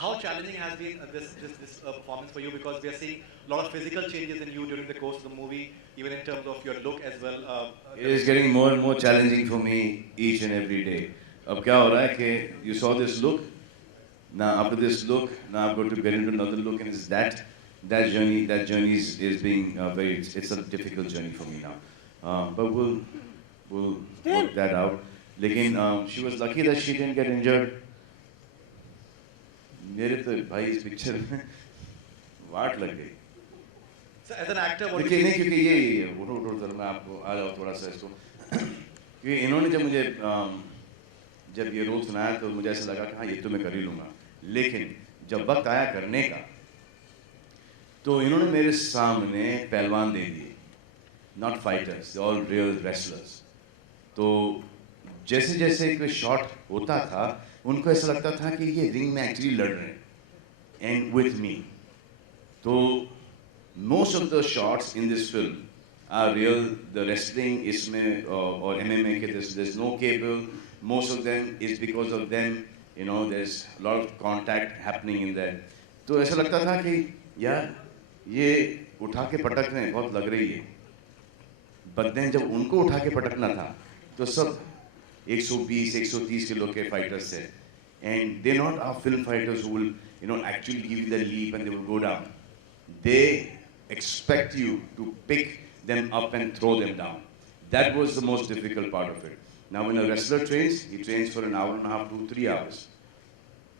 How challenging has been this performance for you? Because we are seeing a lot of physical changes in you during the course of the movie, even in terms of your look as well. It is getting more and more challenging for me each and every day. अब क्या हो रहा है कि you saw this look, now after this look, now I'm going to get into another look, and it's that journey is being very, it's a difficult journey for me now. But we'll work that out. लेकिन she was lucky that she didn't get injured. मेरे तो भाई इस picture में वाट लग गई. So as an actor, what do देखिए you नहीं, think? क्योंकि ये उठो मैं आपको आ जाओ थोड़ा सा इसको, क्योंकि इन्होंने जब मुझे जब ये रोल सुनाया तो मुझे ऐसा लगा कि हाँ ये तो मैं कर ही लूँगा, लेकिन जब वक्त आया करने का तो इन्होंने मेरे सामने पहलवान दे दिए, not fighters, all real wrestlers. तो जैसे जैसे कोई शॉट होता था उनको ऐसा लगता था कि ये रिंग में एक्चुअली लड़ रहे हैं एंड विथ मी. तो most of the shots in this film are real. The wrestling इसमें or MMA के there's no cable. Most of them is because of them. You know, there's a lot of contact happening in there. तो ऐसा लगता था कि यार ये उठा के पटक रहे हैं, बहुत लग रही है. But then जब उनको उठा के पटकना था तो सब 120-130 किलो के फाइटर्स थे, and they're not our film fighters who will actually give you the leap and they will go down. They expect you to pick them up and throw them down. That was the most difficult part of it. Now when a wrestler trains, he trains for an hour and a half to 3 hours.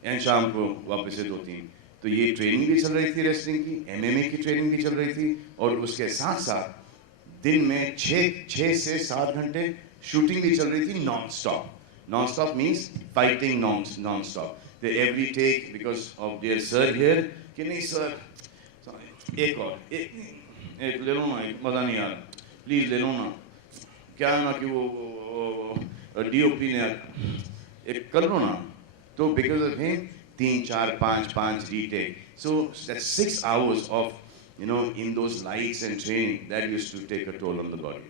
And शाम को वापस से 2-3. तो ये training भी चल रही थी रेसलिंग की, MMA की ट्रेनिंग भी चल रही थी, और उसके साथ साथ दिन में 6 से 7 घंटे शूटिंग भी चल रही थी non stop. Non stop means fighting non stop. Every take, because of their sir here, कि नहीं सर एक और एक ले लो ना, एक मज़ा नहीं आ रहा, प्लीज़ ले लो ना. क्या ना कि वो DOP ने एक कर लो ना. तो because of him 3, 4, 5 retake. So that's 6 hours of in those lights and training that used to take a toll on the body.